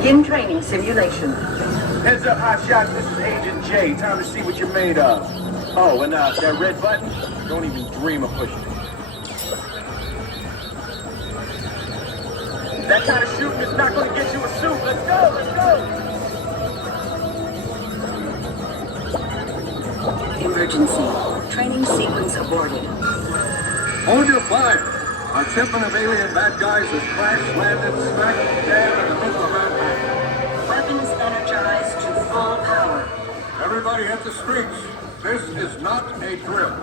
Begin training simulation. Heads up, hotshots. This is Agent J. Time to see what you're made of. Oh, and that red button, don't even dream of pushing it. That kind of shooting is not going to get you a suit. Let's go, let's go! Emergency. Training sequence aborted. Hold your fire. Our shipment of alien bad guys has crash landed smack dab in the middle of Manhattan. Weapons energized to full power. Everybody hit the streets. This is not a drill.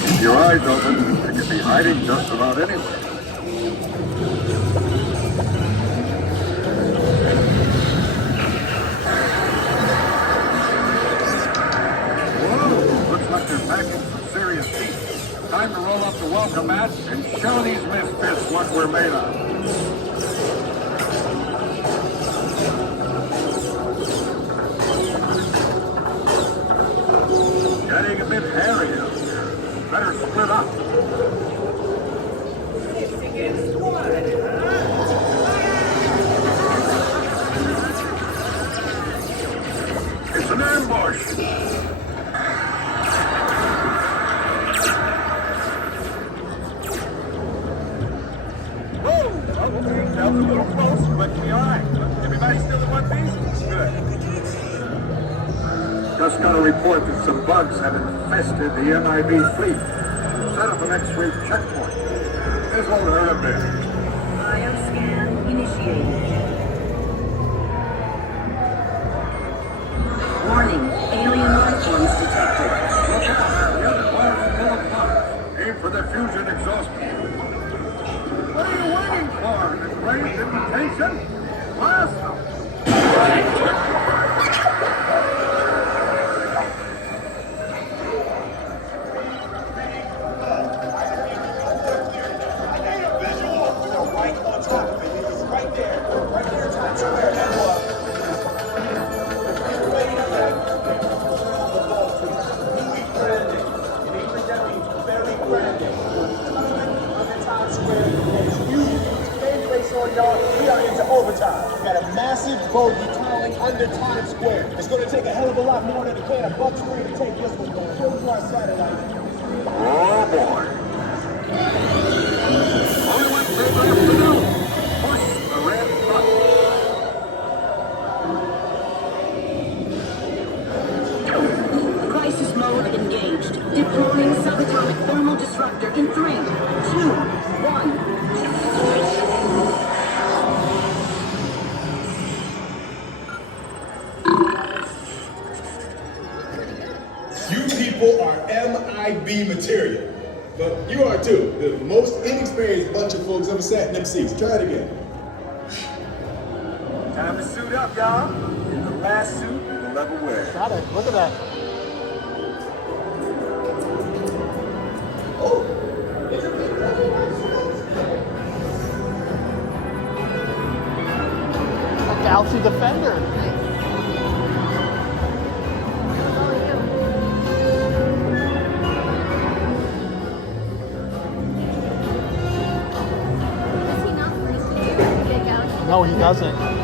Keep your eyes open. You could be hiding just about anywhere. Time to roll up the welcome mat and show these misfits what we're made of. Getting a bit hairy out here. Better split up. It's an ambush. That was a little close, but you'll be all right. Everybody still in one piece? Good. Just got a report that some bugs have infested the MIB fleet. Set up an X-ray checkpoint. This won't hurt a bit. Bioscan initiated. Warning, alien life forms detected. Look out, the other bar's full of bugs. Aim for the fusion exhaust port. What are you waiting for? An engraved invitation? Blast them! We are into overtime. We got a massive bogey tunneling under Times Square. It's going to take a hell of a lot more than a can of buck spray to take this one. Go to our satellite. Oh boy. Only one thing left to do. Push the red button. Crisis mode engaged. Deploying subatomic thermal disruptor in 3, 2, 1. Are MIB material. But you are too. The most inexperienced bunch of folks ever sat in them seats. Try it again. Time to suit up, y'all. In the last suit you will ever wear. Got it. Look at that. Oh. A Galaxy Defender. No, he doesn't.